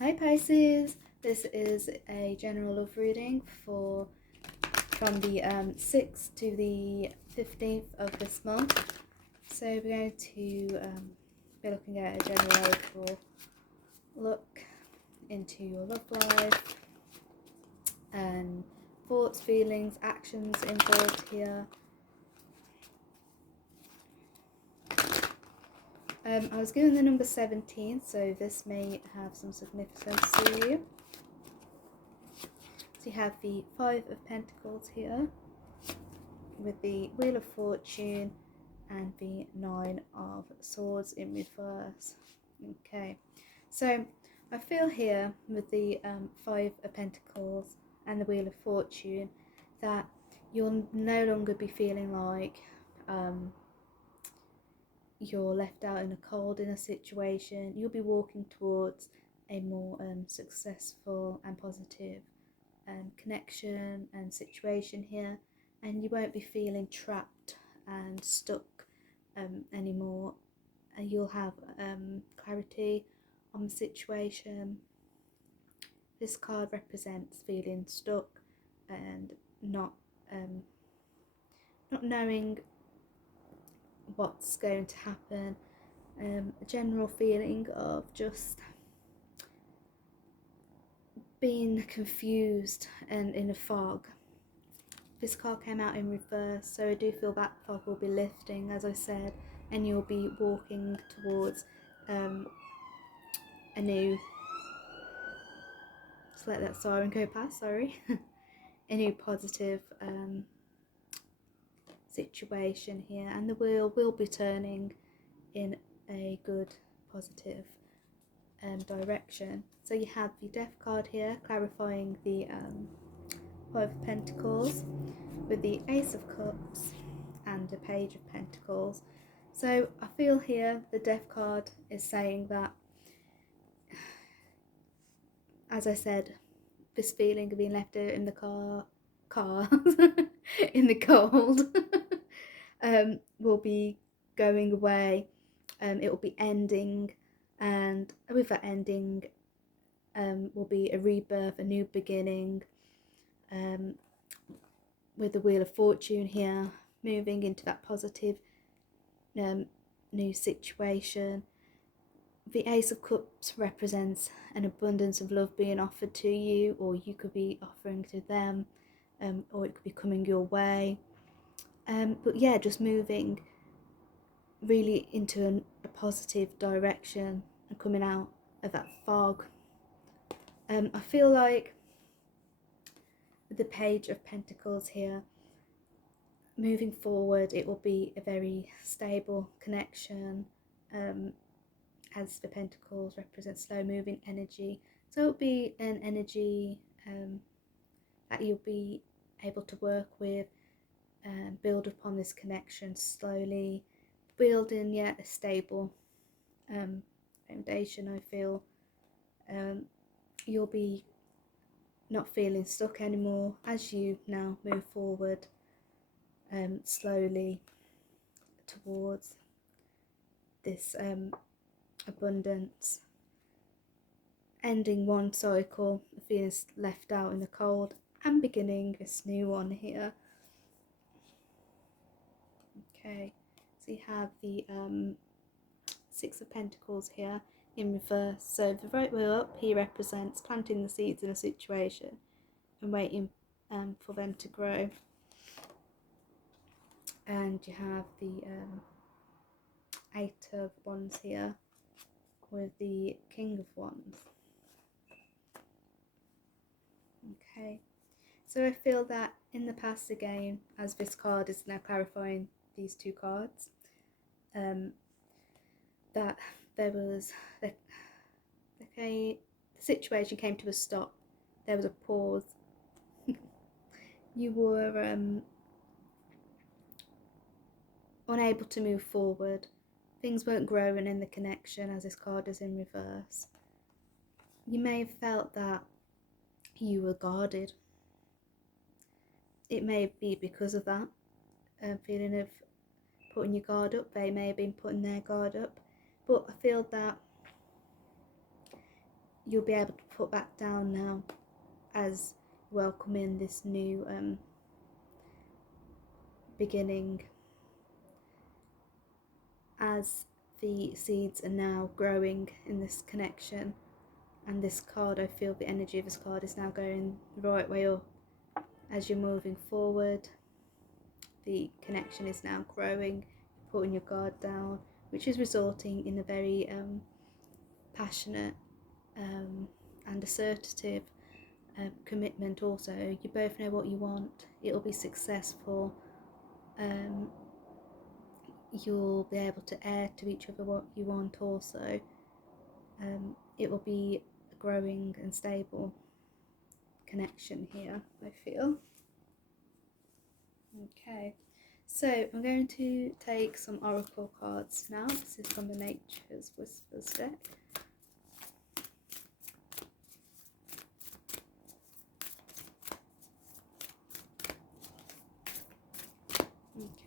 Hi Pisces, this is a general love reading from the 6th to the 15th of this month. So we're going to be looking at a general overall look into your love life and thoughts, feelings, actions involved here. I was given the number 17, so this may have some significance to you. So you have the Five of Pentacles here with the Wheel of Fortune and the Nine of Swords in reverse. Okay, so I feel here with the Five of Pentacles and the Wheel of Fortune that you'll no longer be feeling like you're left out in the cold in a situation. You'll be walking towards a more successful and positive connection and situation here, and you won't be feeling trapped and stuck anymore. You'll have clarity on the situation. This card represents feeling stuck and not knowing what's going to happen. A general feeling of just being confused and in a fog. This card came out in reverse, so I do feel that fog will be lifting, as I said, and you'll be walking towards a new, just let that siren go past, sorry, a new positive situation here, and the wheel will be turning in a good positive direction. So you have the Death card here, clarifying the Five of Pentacles with the Ace of Cups and the Page of Pentacles. So I feel here the Death card is saying that, as I said, this feeling of being left out in the car in the cold will be going away. It will be ending, and with that ending will be a rebirth, a new beginning, with the Wheel of Fortune here, moving into that positive new situation. The Ace of Cups represents an abundance of love being offered to you, or you could be offering to them, or it could be coming your way. But yeah, just moving really into a positive direction and coming out of that fog. I feel like with the Page of Pentacles here, moving forward, it will be a very stable connection, as the Pentacles represent slow moving energy. So it'll be an energy that you'll be able to work with and build upon this connection slowly, building yet a stable foundation. I feel you'll be not feeling stuck anymore as you now move forward slowly towards this abundance, ending one cycle of feeling left out in the cold and beginning this new one here. Okay, so you have the Six of Pentacles here in reverse. So the right wheel up, he represents planting the seeds in a situation and waiting for them to grow. And you have the Eight of Wands here with the King of Wands. Okay, so I feel that in the past again, as this card is now clarifying these two cards, that there was the situation came to a stop. There was a pause. You were unable to move forward. Things weren't growing in the connection, as this card is in reverse. You may have felt that you were guarded. It may be because of that feeling of putting your guard up. They may have been putting their guard up, but I feel that you'll be able to put back down now as welcoming this new beginning, as the seeds are now growing in this connection. And this card, I feel the energy of this card is now going the right way up as you're moving forward. The connection is now growing, putting your guard down, which is resulting in a very passionate and assertive commitment. Also, you both know what you want, it'll be successful. You'll be able to air to each other what you want also. It will be a growing and stable connection here, I feel. Okay, so I'm going to take some oracle cards now. This is from the Nature's Whispers deck.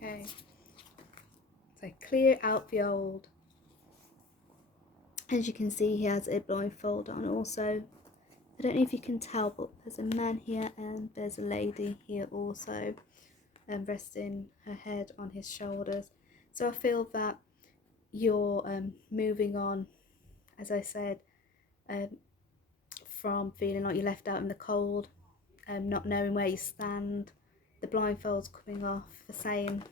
Okay, so clear out the old. As you can see, he has a blindfold on also. I don't know if you can tell, but there's a man here and there's a lady here also, resting her head on his shoulders. So I feel that you're moving on, as I said, from feeling like you're left out in the cold, not knowing where you stand. The blindfold's coming off, the same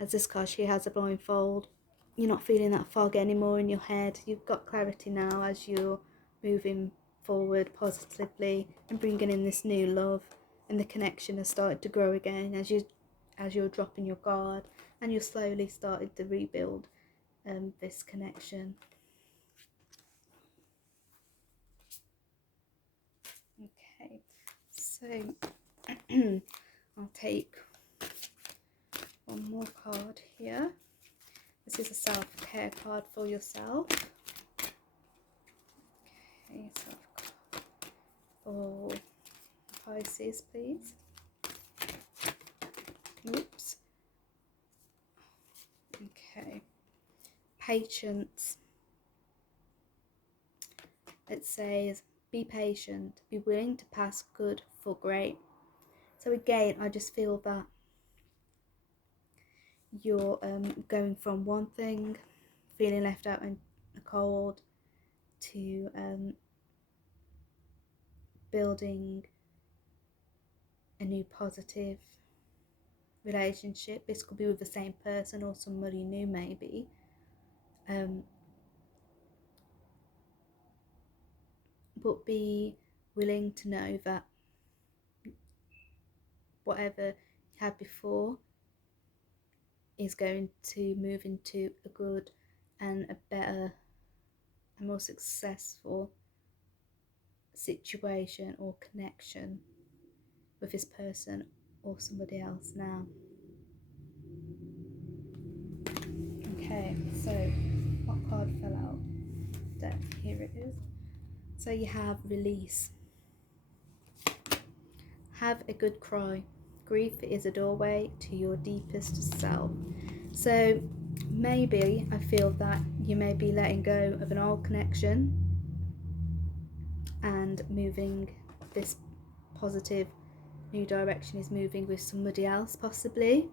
as this card. She has a blindfold. You're not feeling that fog anymore in your head. You've got clarity now as you're moving forward positively and bringing in this new love, and the connection has started to grow again as you're dropping your guard, and you're slowly started to rebuild this connection. Okay, so I'll take one more card here. This is a self-care card for yourself. Okay, self-care for Pisces, please. Oops. Okay. Patience. It says, be patient, be willing to pass good for great. So again, I just feel that you're going from one thing, feeling left out in the cold, to building a new positive relationship. This could be with the same person or somebody new maybe. But be willing to know that whatever you had before is going to move into a good and a better and more successful situation or connection with this person or somebody else now. Okay, so what card fell out? Deck, here it is. So you have release. Have a good cry. Grief is a doorway to your deepest self. So maybe I feel that you may be letting go of an old connection and moving, this positive new direction is moving with somebody else possibly,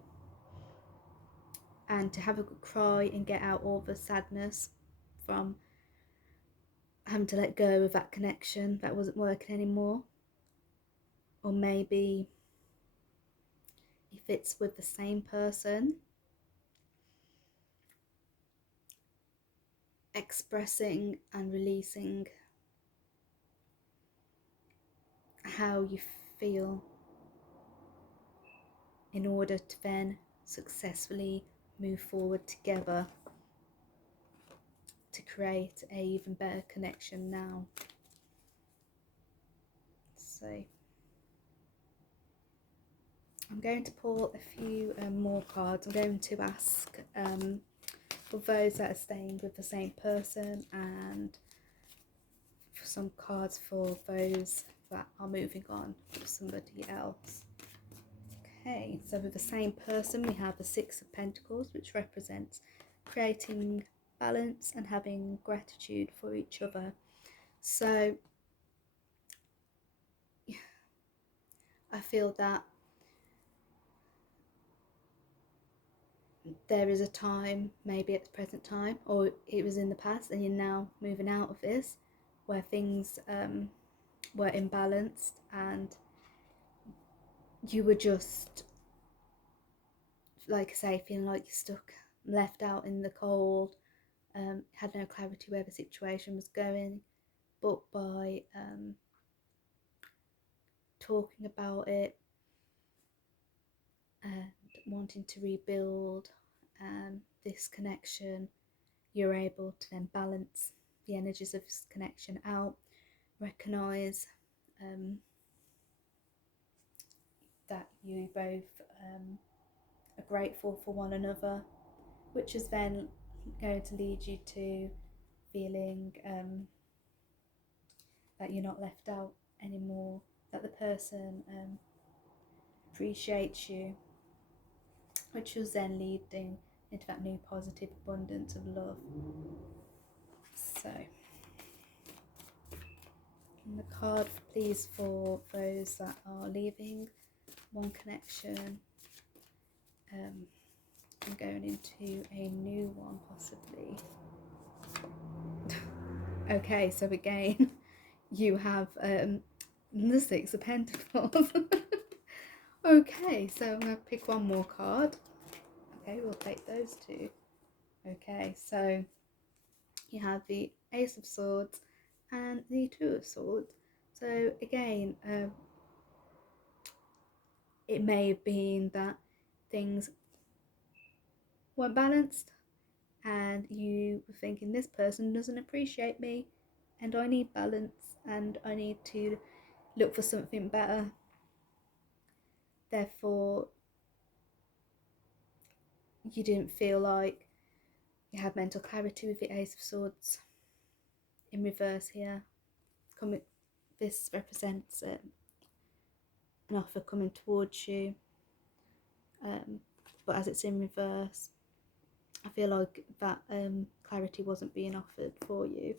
and to have a good cry and get out all the sadness from having to let go of that connection that wasn't working anymore. Or maybe if it's with the same person, expressing and releasing how you feel in order to then successfully move forward together to create an even better connection now. So I'm going to pull a few more cards. I'm going to ask for those that are staying with the same person, and for some cards for those that are moving on with somebody else. Okay, so with the same person we have the Six of Pentacles, which represents creating balance and having gratitude for each other. So I feel that there is a time, maybe at the present time, or it was in the past, and you're now moving out of this, where things were imbalanced and you were just, like I say, feeling like you're stuck, left out in the cold, had no clarity where the situation was going. But by talking about it and wanting to rebuild this connection, you're able to then balance the energies of this connection out, recognize that you both are grateful for one another, which is then going to lead you to feeling that you're not left out anymore, that the person appreciates you, which is then leading into that new positive abundance of love. So, and the card, please, for those that are leaving one connection and going into a new one, possibly. Okay, so again, you have the Six of Pentacles. Okay, so I'm going to pick one more card. Okay, we'll take those two. Okay, so you have the Ace of Swords and the Two of Swords. So again, it may have been that things weren't balanced and you were thinking, this person doesn't appreciate me and I need balance and I need to look for something better. Therefore, you didn't feel like you had mental clarity with the Ace of Swords in reverse here. This represents an offer coming towards you, but as it's in reverse, I feel like that clarity wasn't being offered for you,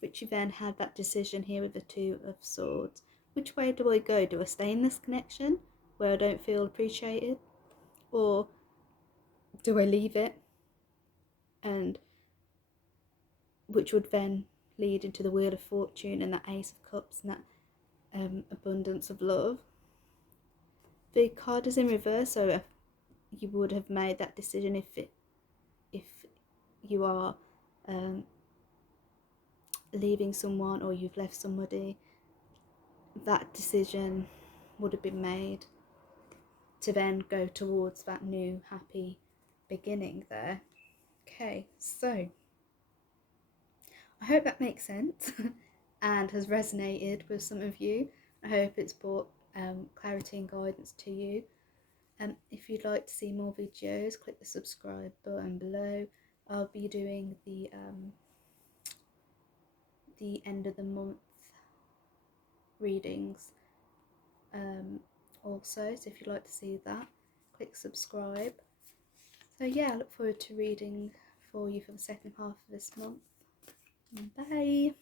which you then had that decision here with the Two of Swords. Which way do I go? Do I stay in this connection where I don't feel appreciated, or do I leave it? And which would then lead into the Wheel of Fortune and that Ace of Cups and that abundance of love. The card is in reverse, so you would have made that decision if you are leaving someone or you've left somebody. That decision would have been made to then go towards that new happy beginning there. Okay, so I hope that makes sense and has resonated with some of you. I hope it's brought clarity and guidance to you. If you'd like to see more videos, click the subscribe button below. I'll be doing the end of the month readings also, so if you'd like to see that, click subscribe. So yeah, I look forward to reading for you for the second half of this month. Bye.